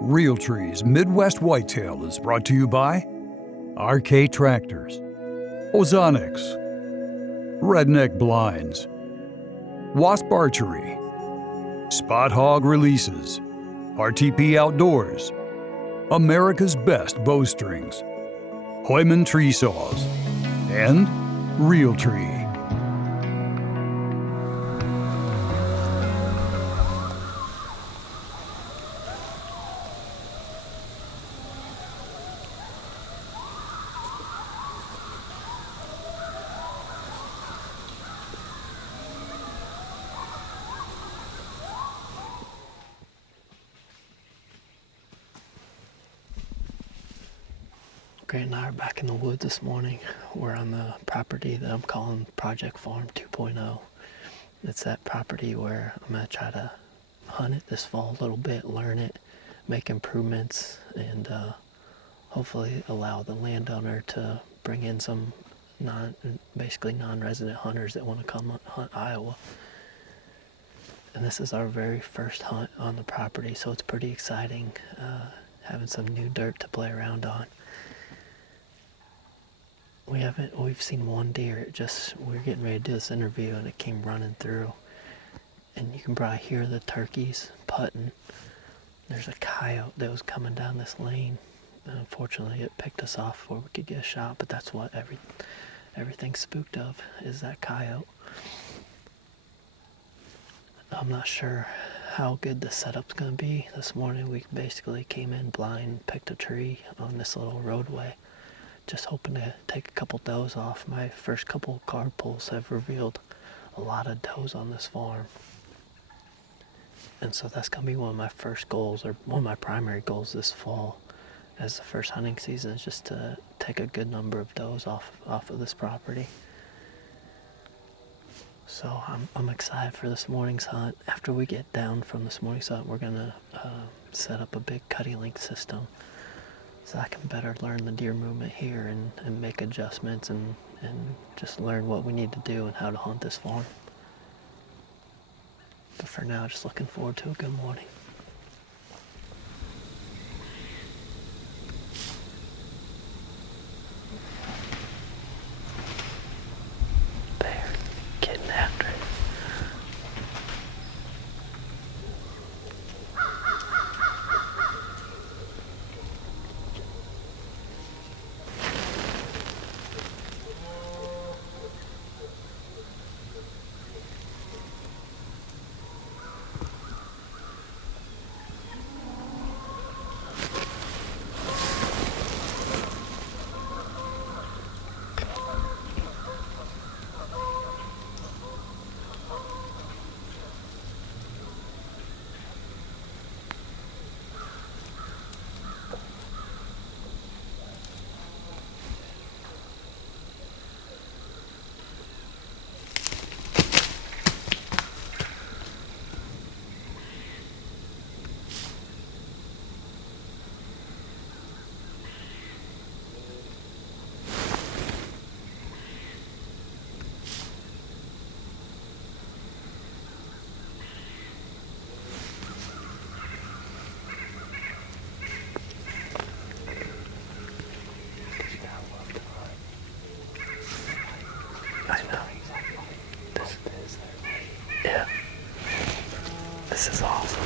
Realtree's Midwest Whitetail is brought to you by RK Tractors, Ozonics, Redneck Blinds, Wasp Archery, Spot Hog Releases, RTP Outdoors, America's Best Bowstrings, Hoyman Tree Saws, and Realtree. Grant and I are back in the woods this morning. We're on the property that I'm calling Project Farm 2.0. It's that property where I'm going to try to hunt it this fall a little bit, learn it, make improvements, and hopefully allow the landowner to bring in some non-resident hunters that want to come hunt Iowa. And this is our very first hunt on the property, so it's pretty exciting having some new dirt to play around on. We've seen one deer. We were getting ready to do this interview and it came running through. And you can probably hear the turkeys putting. There's a coyote that was coming down this lane. And unfortunately, it picked us off before we could get a shot, but that's what everything's spooked of, is that coyote. I'm not sure how good the setup's gonna be. This morning we basically came in blind, picked a tree on this little roadway. Just hoping to take a couple does off. My first couple card pulls have revealed a lot of does on this farm. And so that's going to be one of my first goals, or one of my primary goals this fall as the first hunting season, is just to take a good number of does off of this property. So I'm excited for this morning's hunt. After we get down from this morning's hunt, we're going to set up a big cutting link system, so I can better learn the deer movement here and make adjustments and just learn what we need to do and how to hunt this farm. But for now, just looking forward to a good morning. There, getting after it. This is awesome.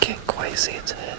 Can't quite see its head.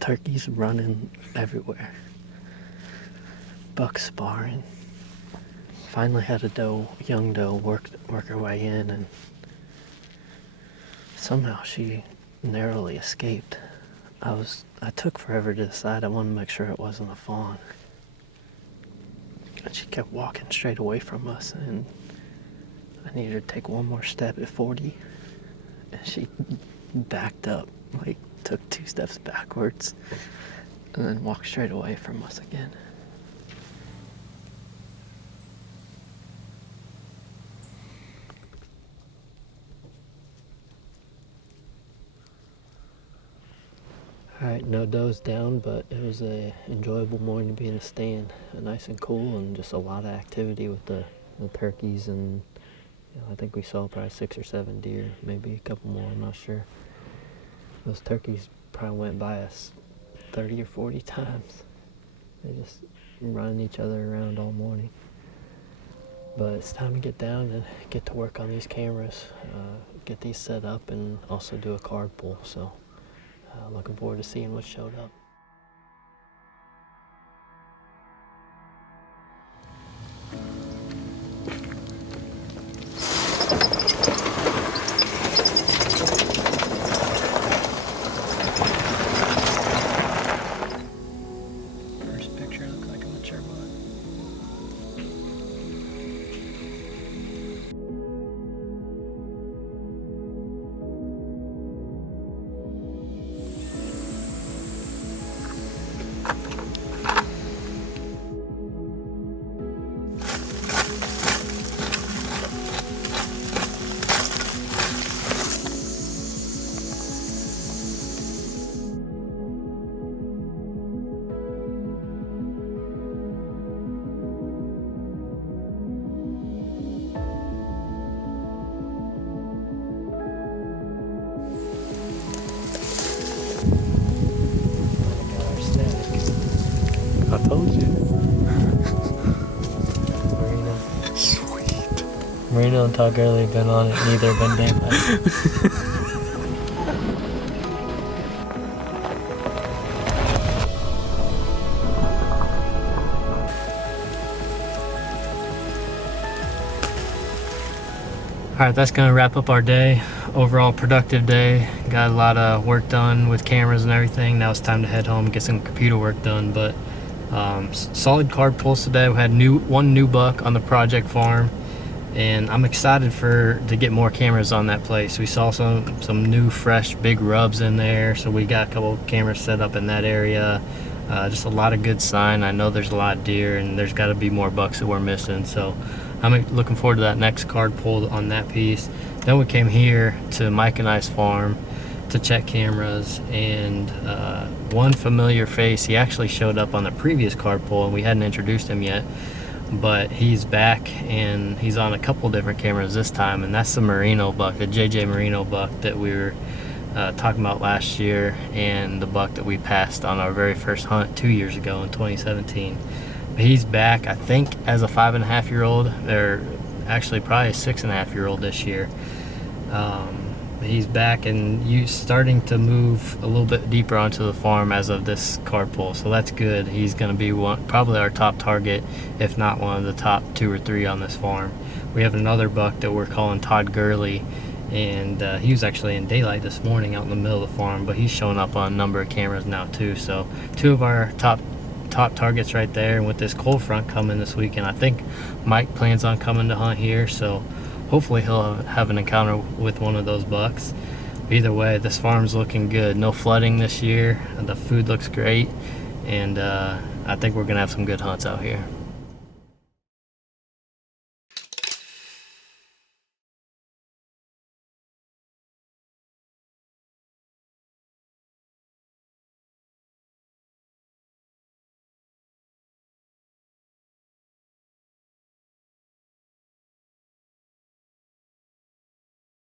turkeys running everywhere. Bucks sparring. Finally had a young doe work her way in, and somehow she narrowly escaped. I took forever to decide. I wanted to make sure it wasn't a fawn. And she kept walking straight away from us, and I needed her to take one more step at 40, and she backed up, like took 2 steps backwards, and then walked straight away from us again. Alright, no does down, but it was a enjoyable morning to be in a stand. Nice and cool, and just a lot of activity with the turkeys, and I think we saw probably 6 or 7 deer, maybe a couple more, I'm not sure. Those turkeys probably went by us 30 or 40 times. They just running each other around all morning. But it's time to get down and get to work on these cameras, get these set up, and also do a card pull. So looking forward to seeing what showed up. First picture looks like a mature buck. I told you. Marino. Sweet. Marino and Todd Gurley have been on it, neither have been daylight. Alright, that's going to wrap up our day. Overall productive day. Got a lot of work done with cameras and everything. Now it's time to head home and get some computer work done. But solid card pulls today. We had one new buck on the project farm, and I'm excited to get more cameras on that place. We saw some new fresh big rubs in there, so we got a couple cameras set up in that area. Just a lot of good sign. I know there's a lot of deer, and there's got to be more bucks that we're missing. So I'm looking forward to that next card pull on that piece. Then we came here to Mike and I's farm to check cameras, and one familiar face, he actually showed up on the previous card pull, and we hadn't introduced him yet, but he's back, and he's on a couple different cameras this time, and that's the Merino buck, the JJ Merino buck that we were talking about last year, and the buck that we passed on our very first hunt 2 years ago in 2017. He's back, I think, as a 5.5-year-old. They're actually probably a 6.5-year-old this year. He's back and starting to move a little bit deeper onto the farm as of this card pull, so that's good. He's going to be probably our top target, if not one of the top 2 or 3 on this farm. We have another buck that we're calling Todd Gurley, and he was actually in daylight this morning out in the middle of the farm, but he's showing up on a number of cameras now too. So 2 of our top targets right there, and with this cold front coming this weekend, I think Mike plans on coming to hunt here, so hopefully he'll have an encounter with one of those bucks. Either way, this farm's looking good. No flooding this year, the food looks great, and I think we're gonna have some good hunts out here.